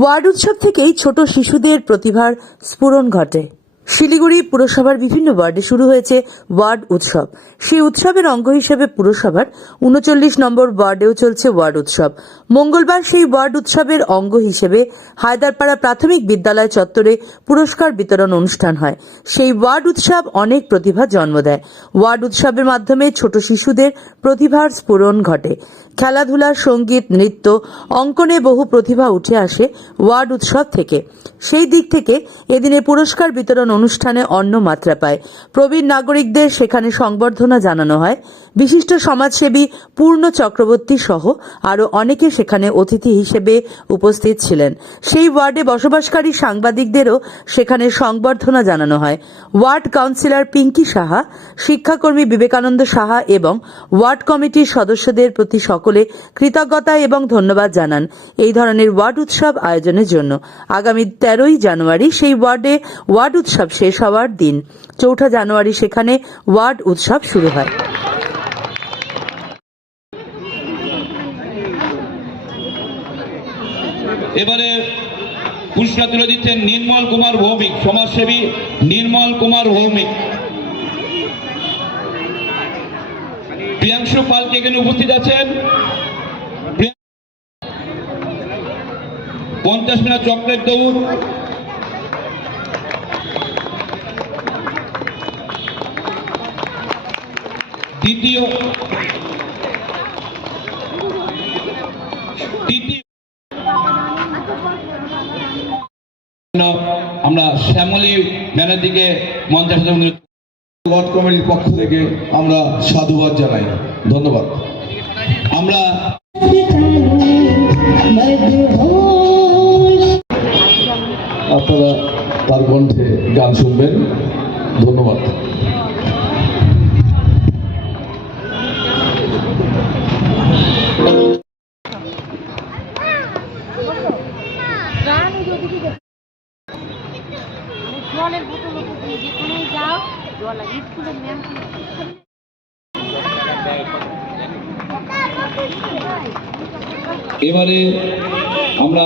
Word উৎসব থেকেই ছোট শিশুদের প্রতিভার স্ফুরণ ঘটে। শিলিগুড়ি পুরসভার বিভিন্ন ওয়ার্ডে শুরু হয়েছে ওয়ার্ড উৎসব। সেই উৎসবের অঙ্গ হিসেবে পুরসভার ৩৯ নম্বর ওয়ার্ডেও চলছে ওয়ার্ড উৎসব। মঙ্গলবার সেই ওয়ার্ড উৎসবের অঙ্গ হিসেবে হায়দারপাড়া প্রাথমিক বিদ্যালয় চত্বরে পুরস্কার বিতরণ অনুষ্ঠান হয়। সেই ওয়ার্ড উৎসব অনেক প্রতিভা জন্ম দেয়। ওয়ার্ড উৎসবের মাধ্যমে ছোট শিশুদের প্রতিভার স্ফুরণ ঘটে। খেলাধুলা, সঙ্গীত, নৃত্য, অঙ্কনে বহু প্রতিভা উঠে আসে ওয়ার্ড উৎসব থেকে। সেই দিক থেকে এদিনে পুরস্কার বিতরণ অনুষ্ঠানে অন্য মাত্রা পায়। প্রবীণ নাগরিকদের সেখানে সংবর্ধনা জানানো হয়। বিশিষ্ট সমাজসেবী পূর্ণ চক্রবর্তী সহ আরও অনেকে সেখানে অতিথি হিসেবে উপস্থিত ছিলেন। সেই ওয়ার্ডে বসবাসকারী সাংবাদিকদেরও সেখানে সংবর্ধনা জানানো হয়। ওয়ার্ড কাউন্সিলর পিঙ্কি সাহা, শিক্ষাকর্মী বিবেকানন্দ সাহা এবং ওয়ার্ড কমিটির সদস্যদের প্রতি সকলে কৃতজ্ঞতা এবং ধন্যবাদ জানান এই ধরনের ওয়ার্ড উৎসব আয়োজনের জন্য। আগামী 13ই জানুয়ারি সেই ওয়ার্ডে ওয়ার্ড উৎসব শেষ হওয়ার দিন। 4 জানুয়ারি সেখানে ওয়ার্ড উৎসব শুরু হয়। এবারে পুরস্কার তুলে দিচ্ছেন নির্মল কুমার ভৌমিক, সমাজসেবী নির্মল কুমার ভৌমিক। প্রিয়াংশু পালকে এখানে উপস্থিত আছেন। 50 মিনিট চকলেট দৌড়। দ্বিতীয় আমরা শ্যামলী ব্যানার্জিকে মঞ্চে ওয়ার্ড কমিটির পক্ষ থেকে আমরা সাধুবাদ জানাই। ধন্যবাদ। আমরা আপনারা তার কণ্ঠে গান শুনবেন। ধন্যবাদ। জলের বোতল দিয়ে যেখানে যাও জল স্কুলের ম্যাম এবারে আমরা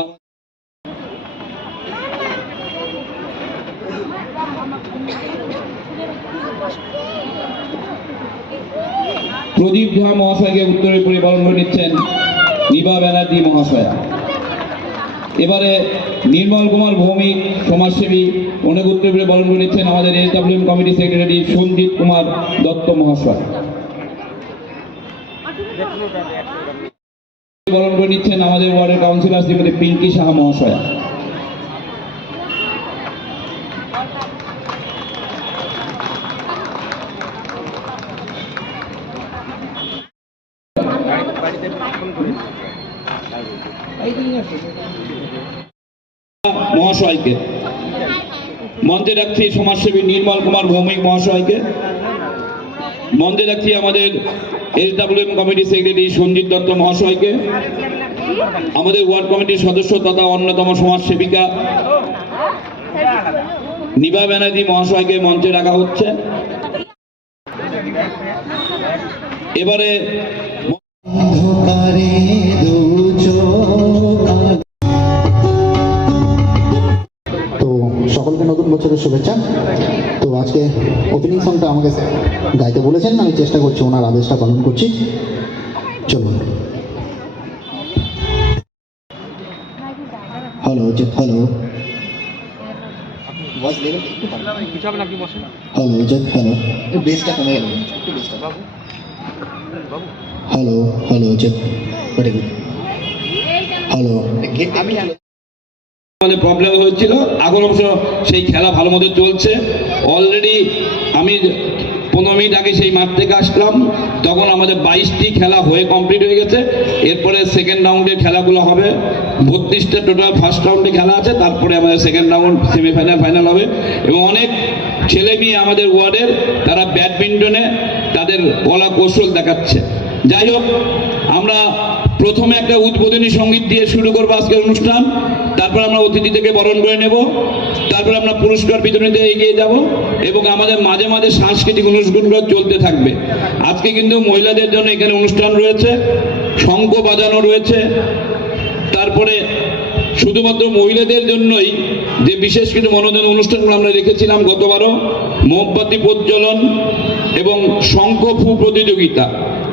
প্রদীপ ঝা মহাশয়কে উত্তরের পরিপালন করে নিচ্ছেন নিভা ব্যানার্জি মহাশয়া। এবারে নির্মল কুমার ভৌমিক, সমাজসেবী, অনেক উত্তর পরিপালন করে নিচ্ছেন আমাদের SWM committee secretary Sanjit Kumar Dutta মহাশয়। বরণ করে নিচ্ছেন আমাদের ওয়ার্ডের কাউন্সিলর শ্রীমতী পিঙ্কি সাহা মহাশয়া। মহাশয়কে মঞ্চে রাখছি সমাজসেবী নির্মল কুমার ভৌমিক মহাশয়কে। মঞ্চে রাখছি আমাদের SWM committee secretary Sanjit Dutta মহাশয়কে। আমাদের ওয়ার্ড কমিটির সদস্য তথা অন্যতম সমাজসেবিকা নিভা ব্যানার্জি মহাশয়কে মঞ্চে রাখা হচ্ছে। এবারে সকলকে নতুন বছরের শুভেচ্ছা। তো আজকে ওপেনিং সংটা আমাকে গাইতে বলেছেন, আমি চেষ্টা করছি, ওনার আদেশটা পালন করছি। চলুন। Hello Jeet, hello hello Jeet, hello বেসটা কমে গেল, hello hello Jeet, very good, hello. আমাদের প্রবলেম হয়েছিল, এখন অবশ্য সেই খেলা ভালো মতো চলছে। অলরেডি আমি 15 মিনিট আগে সেই মাঠ থেকে আসলাম, তখন আমাদের 22টি খেলা হয়ে কমপ্লিট হয়ে গেছে। এরপরে সেকেন্ড রাউন্ডের খেলাগুলো হবে। 32টা টোটাল ফার্স্ট রাউন্ডে খেলা আছে, তারপরে আমাদের সেকেন্ড রাউন্ড সেমিফাইনাল, ফাইনাল হবে। এবং অনেক ছেলে মেয়ে আমাদের ওয়ার্ডের তারা ব্যাডমিন্টনে তাদের কলা কৌশল দেখাচ্ছে। যাই হোক, আমরা প্রথমে একটা উদ্বোধনী সঙ্গীত দিয়ে শুরু করবো আজকের অনুষ্ঠান। তারপর আমরা অতিথি থেকে বরণ করে নেব। তারপর আমরা পুরস্কার বিতরণীতে এগিয়ে যাব এবং আমাদের মাঝে মাঝে সাংস্কৃতিক অনুষ্ঠানগুলো চলতে থাকবে। আজকে কিন্তু মহিলাদের জন্য এখানে অনুষ্ঠান রয়েছে, শঙ্খ বাজানো রয়েছে, তারপরে শুধুমাত্র মহিলাদের জন্যই যে বিশেষ কিছু মনোরঞ্জন অনুষ্ঠানগুলো আমরা রেখেছিলাম গতবারও, মোমবাতি প্রজ্বলন এবং শঙ্খফু প্রতিযোগিতা,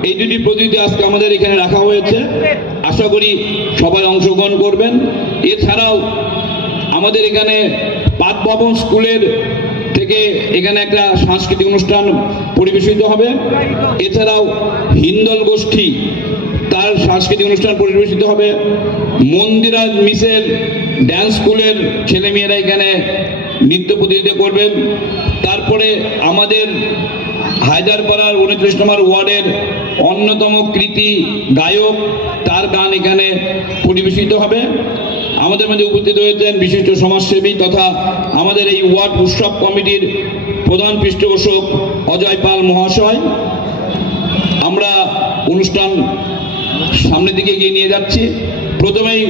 এই দুটি প্রতিযোগিতা আজকে আমাদের এখানে রাখা হয়েছে। আশা করি সবাই অংশগ্রহণ করবেন। এছাড়াও আমাদের এখানে পাঠভবন স্কুলের থেকে এখানে একটা সাংস্কৃতিক অনুষ্ঠান পরিবেশিত হবে। এছাড়াও হিন্দল গোষ্ঠী তার সাংস্কৃতিক অনুষ্ঠান পরিবেশিত হবে। মন্দিরা মিসের ড্যান্স স্কুলের ছেলেমেয়েরা এখানে নৃত্য প্রতিযোগিতা করবেন। তারপরে আমাদের হায়দারপাড়ার 29 নম্বর ওয়ার্ডের অন্যতম কৃতি গায়ক, তার গান এখানে পরিবেশিত হবে। আমাদের মধ্যে উপস্থিত হয়েছেন বিশিষ্ট সমাজসেবী তথা আমাদের এই ওয়ার্ড উৎসব কমিটির প্রধান পৃষ্ঠপোষক অজয় পাল মহাশয়। আমরা অনুষ্ঠান সামনের দিকে এগিয়ে নিয়ে যাচ্ছি। প্রথমেই